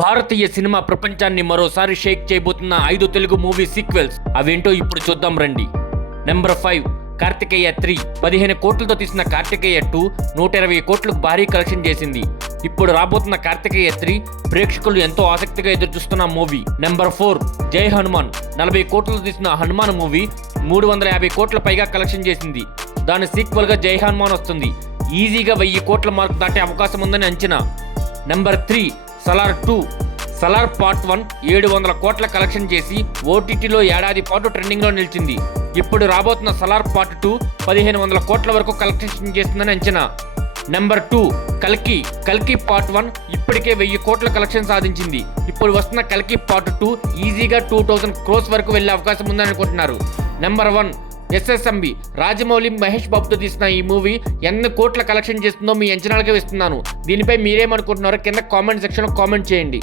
భారతీయ cinema ప్రపంచాన్ని మరోసారి షేక్ చేయబోతున్న 5 తెలుగు మూవీ సీక్వెల్స్ అవేంటో ఇప్పుడు చూద్దాం రండి. నెంబర్ 5 కార్తికేయ 3 15 కోట్లతో తీసిన కార్తికేయ 2 120 కోట్లకు భారీ కలెక్షన్ చేసింది. ఇప్పుడు రాబోతున్న కార్తికేయ 3 ప్రేక్షకులు ఎంతో ఆసక్తిగా ఎదురుచూస్తున్న మూవీ. నెంబర్ 4 జై హనుమాన్ 40 కోట్లతో తీసిన హనుమాన్ మూవీ 350 కోట్ల పైగా కలెక్షన్ చేసింది. దాని సీక్వెల్ గా జై హనుమాన్ వస్తుంది. ఈజీగా 1000 కోట్ల మార్క్ దాటే అవకాశం ఉందని అంచనా. నెంబర్ 3 సలార్ 2 సలార్ పార్ట్ 1 700 కోట్ల కలెక్షన్ చేసి ఓటీటీలో ఏడాది పాటు ట్రెండింగ్లో నిలిచింది. ఇప్పుడు రాబోతున్న సలార్ పార్ట్ 2 1500 కోట్ల వరకు కలెక్షన్ చేస్తుందని అంచనా. నెంబర్ 2 కల్కి పార్ట్ 1 ఇప్పటికే 1000 కోట్ల కలెక్షన్ సాధించింది. ఇప్పుడు వస్తున్న కల్కి పార్ట్ 2 ఈజీగా 2000 క్రోస్ వరకు వెళ్లే అవకాశం ఉందని అనుకుంటున్నారు. నెంబర్ 1 ఎస్ఎస్ఎంబి రాజమౌళి మహేష్ బాబుతో తీసిన ఈ మూవీ ఎన్ని కోట్ల కలెక్షన్ చేస్తుందో మీ అంచనాలకే ఇస్తున్నాను. దీనిపై మీరేమనుకుంటున్నారో కింద కామెంట్ సెక్షన్లో కామెంట్ చేయండి.